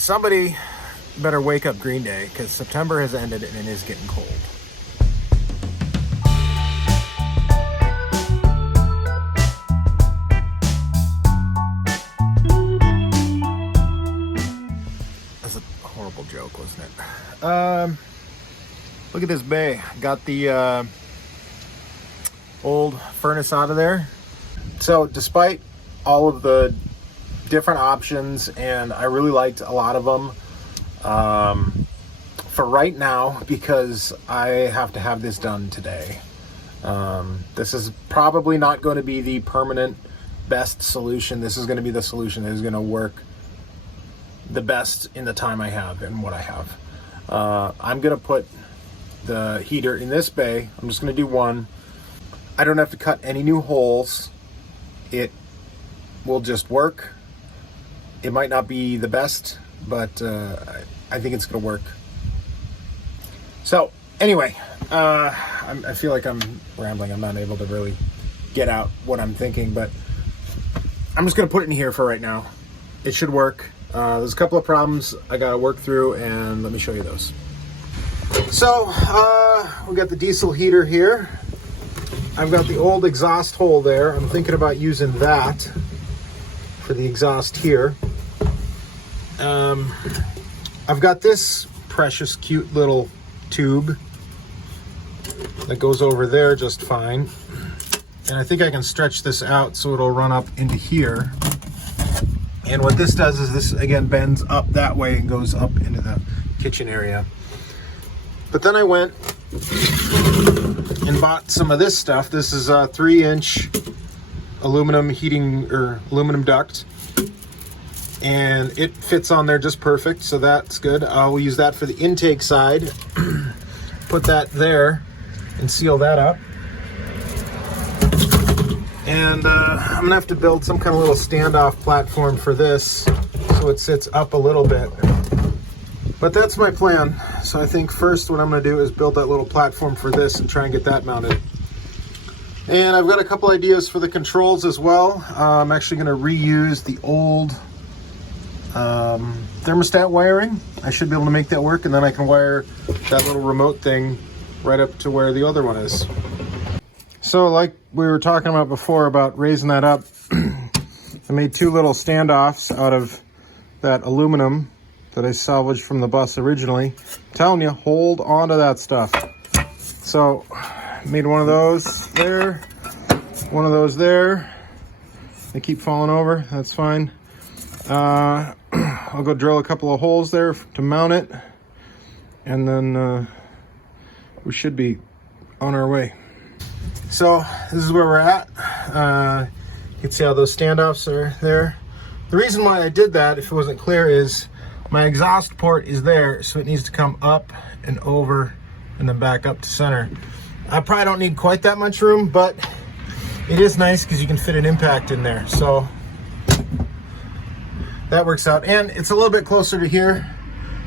somebody better wake up Green Day, because September has ended and it is getting cold. That's a horrible joke, wasn't it? Look at this bay. Got the old furnace out of there. So despite all of the different options, and I really liked a lot of them, for right now, because I have to have this done today. This is probably not going to be the permanent best solution. This is going to be the solution that is going to work the best in the time I have and what I have. I'm going to put the heater in this bay. I'm just going to do one. I don't have to cut any new holes. It will just work. It might not be the best, but I think it's going to work. So anyway, I feel like I'm rambling. I'm not able to really get out what I'm thinking, but I'm just going to put it in here for right now. It should work. There's a couple of problems I got to work through, and let me show you those. So we got the diesel heater here. I've got the old exhaust hole there. I'm thinking about using that for the exhaust here. I've got this precious cute little tube that goes over there just fine. And I think I can stretch this out so it'll run up into here. And what this does is this, again, bends up that way and goes up into the kitchen area. But then I went and bought some of this stuff. This is a 3-inch aluminum heating or aluminum duct, and it fits on there just perfect, so that's good. We'll use that for the intake side. Put that there and seal that up. And I'm gonna have to build some kind of little standoff platform for this so it sits up a little bit. But that's my plan. So I think first what I'm gonna do is build that little platform for this and try and get that mounted. And I've got a couple ideas for the controls as well. I'm actually gonna reuse the old thermostat wiring. I should be able to make that work, and then I can wire that little remote thing right up to where the other one is. So like we were talking about before about raising that up, I made 2 little standoffs out of that aluminum that I salvaged from the bus originally. I'm telling you, hold on to that stuff. So made one of those there, one of those there. They keep falling over, that's fine. I'll go drill a couple of holes there to mount it, and then we should be on our way. So this is where we're at. You can see how those standoffs are there. The reason why I did that, if it wasn't clear, is my exhaust port is there, so it needs to come up and over and then back up to center. I probably don't need quite that much room, but it is nice because you can fit an impact in there. So that works out, and it's a little bit closer to here.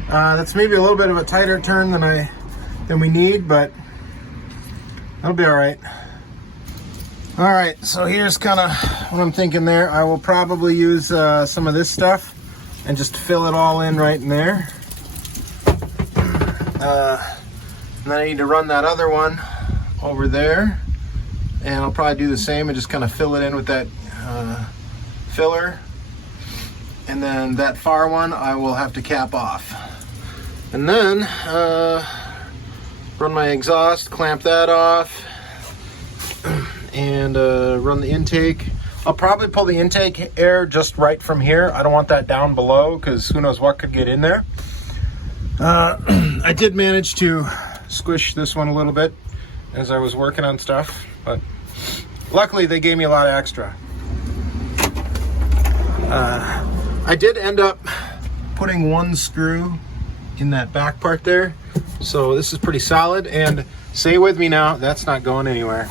That's maybe a little bit of a tighter turn than we need, but that'll be all right. All right, so here's kind of what I'm thinking there. I will probably use some of this stuff and just fill it all in right in there. And then I need to run that other one over there, and I'll probably do the same and just kind of fill it in with that filler. And then that far one I will have to cap off. And then run my exhaust, clamp that off, and run the intake. I'll probably pull the intake air just right from here. I don't want that down below because who knows what could get in there. I did manage to squish this one a little bit as I was working on stuff, but luckily they gave me a lot of extra. I did end up putting 1 screw in that back part there, so this is pretty solid, and stay with me now, that's not going anywhere.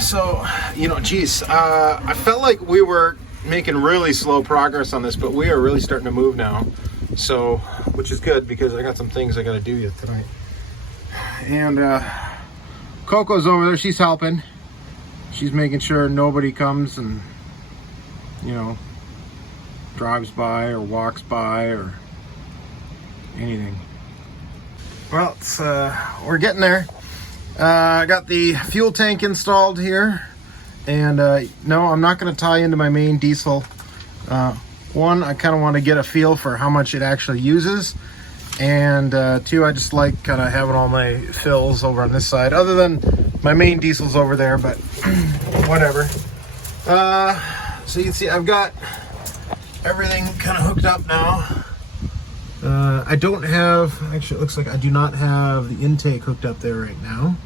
So, you know, geez, I felt like we were making really slow progress on this, but we are really starting to move now, so, which is good because I got some things I got to do yet tonight. And Coco's over there, she's helping. She's making sure nobody comes and, you know, drives by or walks by or anything. Well, it's, we're getting there. I got the fuel tank installed here, and no, I'm not going to tie into my main diesel. One, I kind of want to get a feel for how much it actually uses, and two, I just like kind of having all my fills over on this side, other than my main diesel's over there, but whatever. So you can see I've got everything kind of hooked up now. I don't have, actually it looks like I do not have the intake hooked up there right now.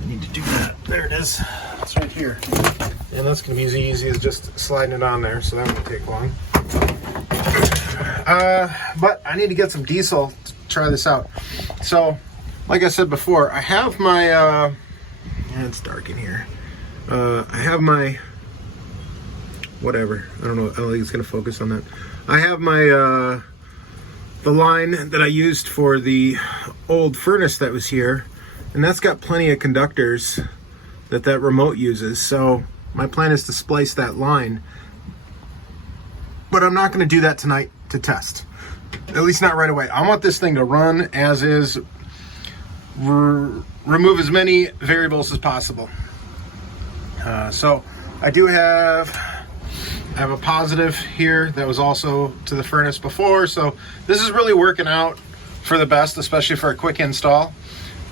I need to do that. There it is. It's right here. And that's going to be as easy as just sliding it on there, so that won't take long. But I need to get some diesel to try this out. So, like I said before, I have my, yeah, it's dark in here. I have my, whatever. I don't know. I don't think it's going to focus on that. I have my, the line that I used for the old furnace that was here, and that's got plenty of conductors that remote uses. So my plan is to splice that line, but I'm not going to do that tonight to test, at least not right away. I want this thing to run as is, remove as many variables as possible. So I do have a positive here that was also to the furnace before, so this is really working out for the best, especially for a quick install.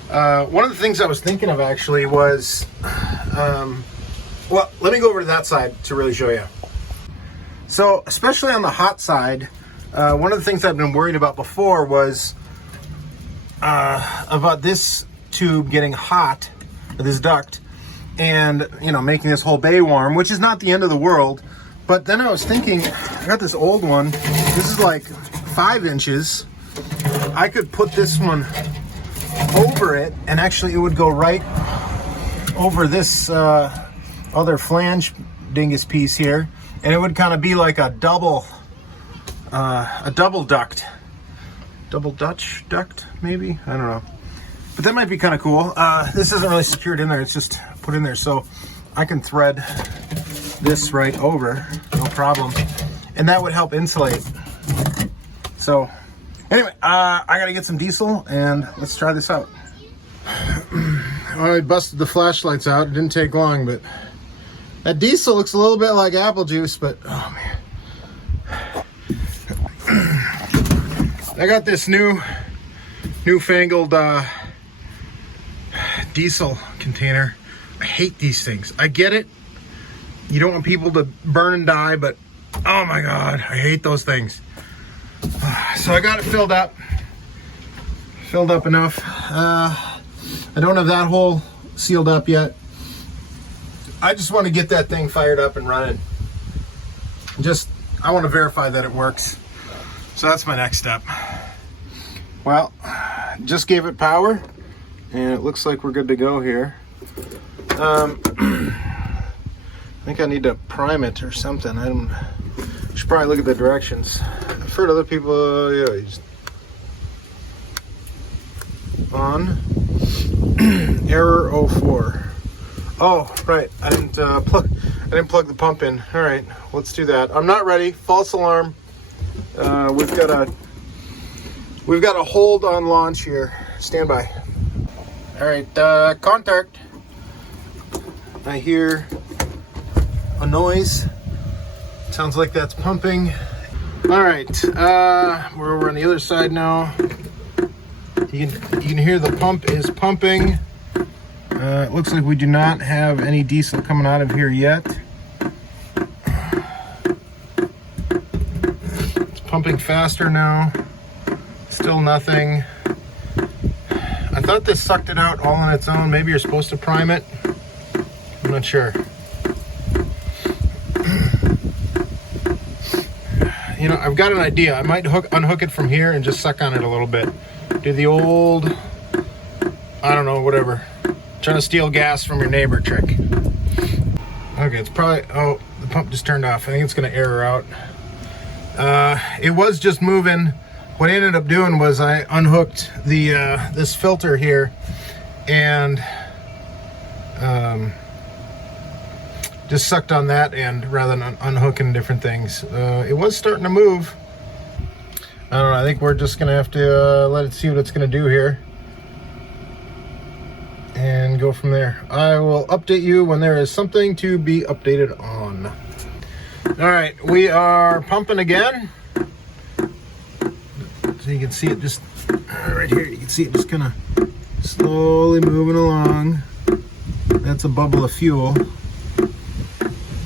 One of the things I was thinking of actually was, well, let me go over to that side to really show you. So, especially on the hot side, one of the things I've been worried about before was about this tube getting hot, this duct, and, you know, making this whole bay warm, which is not the end of the world. But then I was thinking, I got this old one. This is like 5 inches. I could put this one over it, and actually it would go right over this other flange dingus piece here, and it would kind of be like a double duct, double Dutch duct, maybe, I don't know. But that might be kind of cool. This isn't really secured in there, it's just put in there, so I can thread this right over, no problem, and that would help insulate. So anyway, I gotta get some diesel and let's try this out. Well, I busted the flashlights out. It didn't take long, but that diesel looks a little bit like apple juice, but oh man. I got this newfangled diesel container. I hate these things. I get it. You don't want people to burn and die, but oh my God, I hate those things. So I got it filled up enough. I don't have that hole sealed up yet. I just want to get that thing fired up and running. I want to verify that it works. So that's my next step. Well, just gave it power and it looks like we're good to go here. I think I need to prime it or something. I should probably look at the directions. I've heard other people, yeah, you just on error 04. Oh, right. I didn't plug the pump in. All right, let's do that. I'm not ready. False alarm. We've got a hold on launch here. Stand by. All right, contact. I hear a noise. Sounds like that's pumping. All right, we're over on the other side now. You can hear the pump is pumping. It looks like we do not have any diesel coming out of here yet. It's pumping faster now. Still nothing. I thought this sucked it out all on its own. Maybe you're supposed to prime it. I'm not sure. You know, I've got an idea. I might unhook it from here and just suck on it a little bit. Do the old, I don't know, whatever. Trying to steal gas from your neighbor trick. Okay, it's probably, oh, the pump just turned off. I think it's gonna error out. It was just moving. What I ended up doing was I unhooked the this filter here and just sucked on that end rather than unhooking different things. It was starting to move. I don't know, I think we're just gonna have to let it see what it's gonna do here and go from there. I will update you when there is something to be updated on. All right, we are pumping again. So you can see it just right here, you can see it just kind of slowly moving along. That's a bubble of fuel.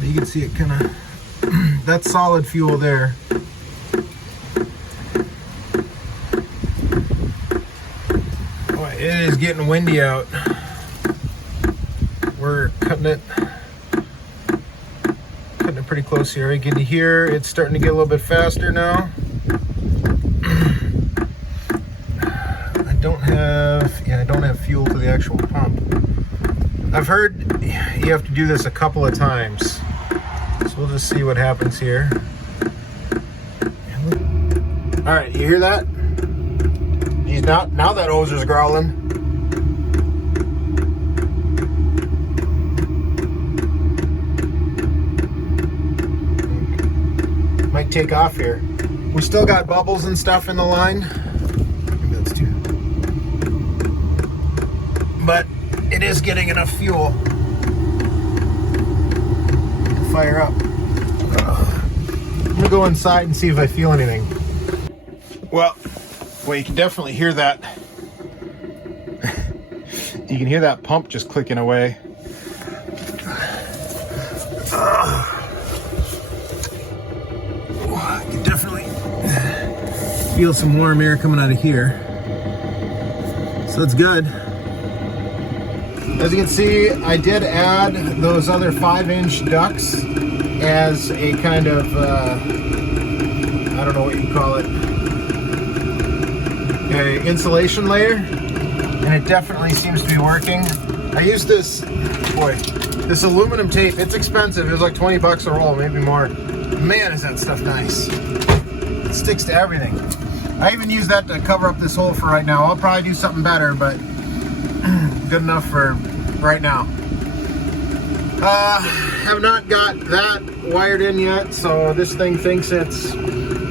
You can see it kind of, that's solid fuel there. Boy, it is getting windy out. We're cutting it pretty close here. You can hear it's starting to get a little bit faster now. I don't have fuel to the actual pump. I've heard you have to do this a couple of times. So we'll just see what happens here. All right, you hear that? He's now that hose is growling. Might take off here. We still got bubbles and stuff in the line. Maybe that's too. But it is getting enough fuel to fire up. I'm gonna go inside and see if I feel anything. Well, you can definitely hear that. You can hear that pump just clicking away. I can definitely feel some warm air coming out of here. So that's good. As you can see, I did add those other 5-inch ducts as a kind of, I don't know what you call it, a insulation layer, and it definitely seems to be working. I used this, this aluminum tape. It's expensive. It was like 20 bucks a roll, maybe more. Man, is that stuff nice. It sticks to everything. I even use that to cover up this hole for right now. I'll probably do something better, but good enough for right now. Have not got that wired in yet, so this thing thinks it's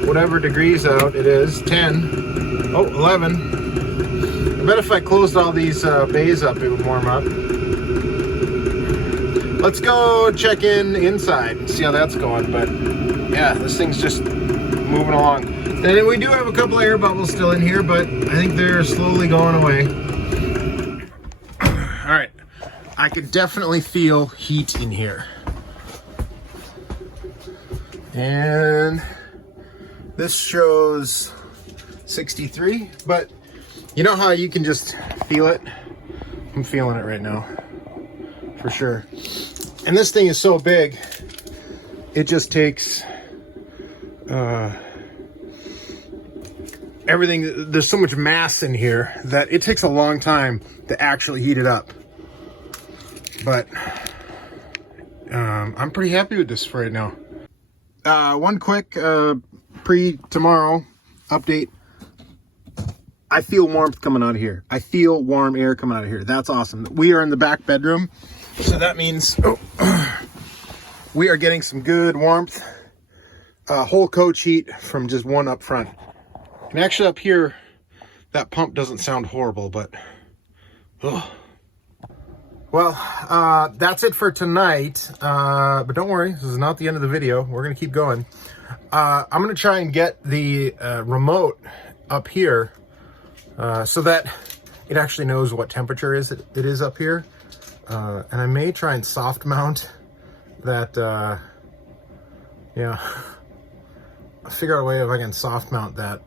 whatever degrees out it is, 10, oh, 11. I bet if I closed all these bays up, it would warm up. Let's go check inside and see how that's going, but yeah, this thing's just moving along. And we do have a couple of air bubbles still in here, but I think they're slowly going away. All right, I can definitely feel heat in here. And this shows 63, but you know how you can just feel it? I'm feeling it right now, for sure. And this thing is so big, it just takes everything. There's so much mass in here that it takes a long time to actually heat it up. But I'm pretty happy with this for right now. One quick pre-tomorrow update. I feel warmth coming out of here. I feel warm air coming out of here. That's awesome. We are in the back bedroom, so that means we are getting some good warmth. Whole coach heat from just one up front. And actually up here, that pump doesn't sound horrible, but well, that's it for tonight. But don't worry, this is not the end of the video. We're gonna keep going. I'm gonna try and get the remote up here so that it actually knows what temperature it is up here. And I may try and soft mount that, yeah. I'll figure out a way if I can soft mount that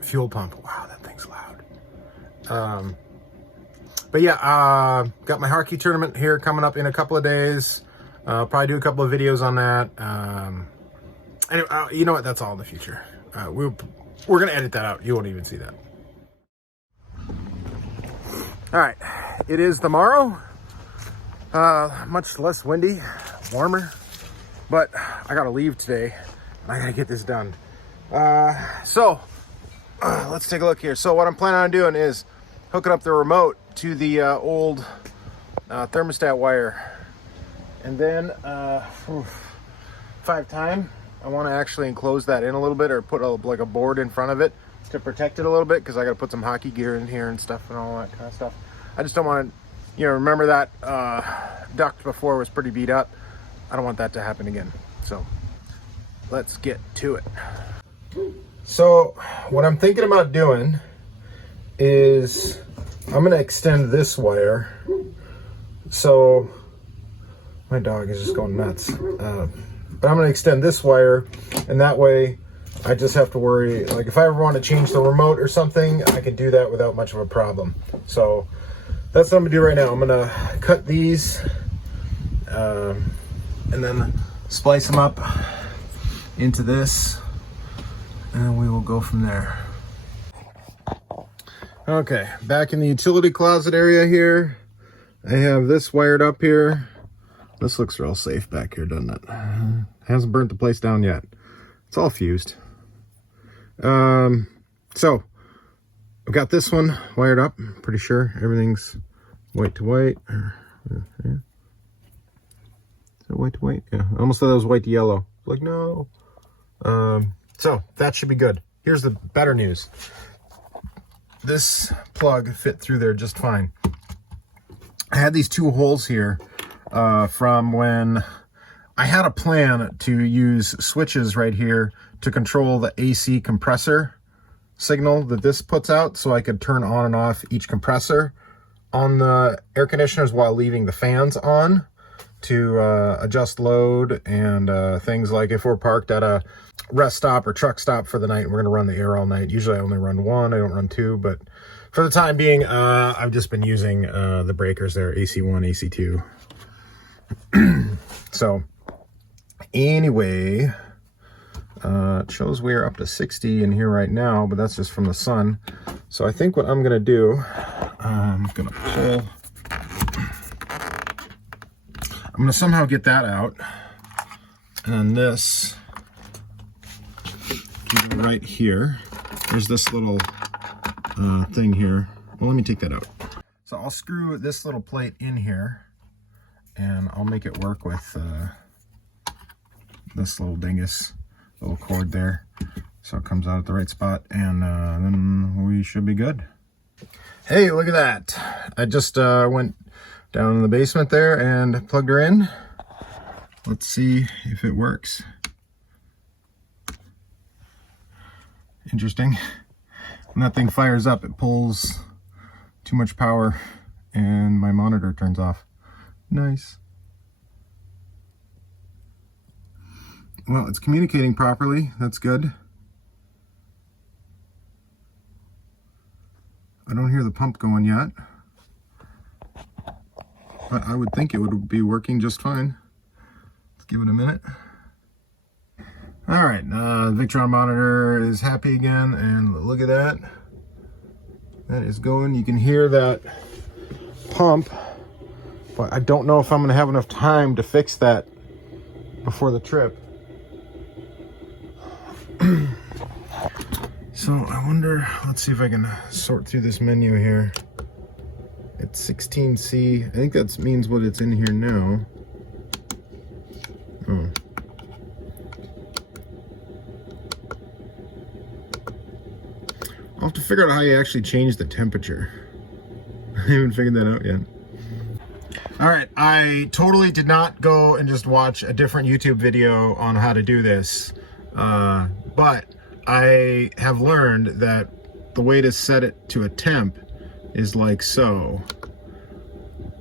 fuel pump. Wow, that thing's loud. But yeah, got my hockey tournament here coming up in a couple of days. Probably do a couple of videos on that. Anyway, you know what? That's all in the future. We're gonna edit that out. You won't even see that. All right, it is tomorrow. Much less windy, warmer. But I gotta leave today, and I gotta get this done. So let's take a look here. So what I'm planning on doing is hooking up the remote to the old thermostat wire And then 5 time, I want to actually enclose that in a little bit, or put like a board in front of it to protect it a little bit, because I got to put some hockey gear in here and stuff and all that kind of stuff. I just don't want to, you know, remember that duct before was pretty beat up. I don't want that to happen again. So let's get to it. So what I'm thinking about doing is I'm going to extend this wire. So my dog is just going nuts. But I'm going to extend this wire, and that way I just have to worry, like if I ever want to change the remote or something, I can do that without much of a problem. So that's what I'm going to do right now. I'm going to cut these and then splice them up into this, and then we will go from there. Okay, back in the utility closet area here, I have this wired up here. This looks real safe back here, doesn't it? Hasn't burnt the place down yet. It's all fused. So I've got this one wired up. I'm pretty sure everything's white to white. Yeah. Is it white to white? Yeah, I almost thought that was white to yellow. Like, no. So that should be good. Here's the better news. This plug fit through there just fine. I had these 2 holes here from when I had a plan to use switches right here to control the AC compressor signal that this puts out, so I could turn on and off each compressor on the air conditioners while leaving the fans on to adjust load and things like if we're parked at a rest stop or truck stop for the night and we're going to run the air all night. Usually I only run 1, I don't run 2, but for the time being, I've just been using the breakers there, AC1, AC2. So anyway, it shows we're up to 60 in here right now, but that's just from the sun. So I think what I'm going to do, I'm going to pull, I'm going to somehow get that out, and then this right here, there's this little thing here. Well, let me take that out. So I'll screw this little plate in here, and I'll make it work with this little dingus, little cord there, so it comes out at the right spot, and then we should be good. Hey, look at that. I just went down in the basement there and plugged her in. Let's see if it works. Interesting. When that thing fires up, it pulls too much power and my monitor turns off. Nice. Well, it's communicating properly. That's good. I don't hear the pump going yet, but I would think it would be working just fine. Let's give it a minute. All right, Victron monitor is happy again, and look at that. That is going. You can hear that pump, but I don't know if I'm gonna have enough time to fix that before the trip. So I wonder, let's see if I can sort through this menu here. It's 16C. I think that means what it's in here now. Oh. I'll have to figure out how you actually change the temperature. I haven't figured that out yet. All right, I totally did not go and just watch a different YouTube video on how to do this, but I have learned that the way to set it to a temp is like so.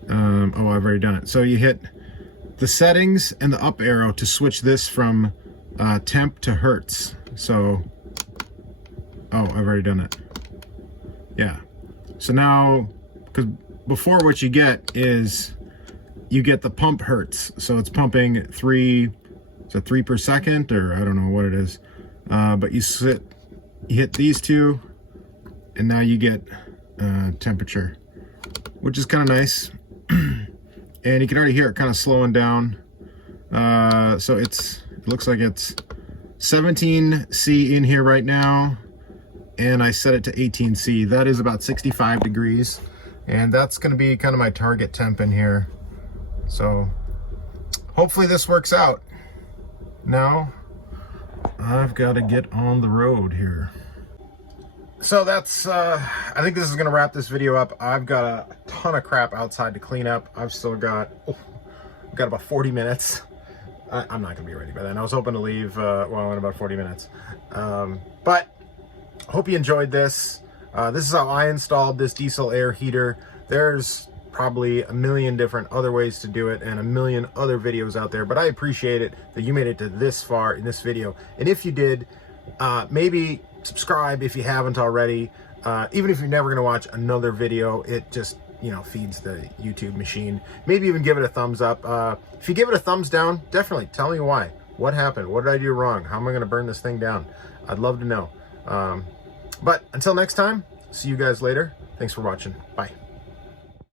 Oh, I've already done it. So you hit the settings and the up arrow to switch this from temp to hertz. So, oh, I've already done it. Yeah. So now, because before what you get is you get the pump hertz. So it's pumping 3 per second, or I don't know what it is. But you hit these two, and now you get temperature, which is kind of nice. And you can already hear it kind of slowing down. So it looks like it's 17C in here right now, and I set it to 18C. That is about 65 degrees, and that's going to be kind of my target temp in here. So hopefully this works out. Now I've got to get on the road here. So that's, I think this is going to wrap this video up. I've got a ton of crap outside to clean up. I've still got, I've got about 40 minutes. I'm not going to be ready by then. I was hoping to leave, well, in about 40 minutes. But hope you enjoyed this. This is how I installed this diesel air heater. There's probably a million different other ways to do it and a million other videos out there, but I appreciate it that you made it to this far in this video. And if you did, maybe subscribe if you haven't already. Even if you're never going to watch another video, it just, you know, feeds the YouTube machine. Maybe even give it a thumbs up. If you give it a thumbs down, definitely tell me why. What happened? What did I do wrong? How am I going to burn this thing down? I'd love to know. But until next time, see you guys later. Thanks for watching. Bye.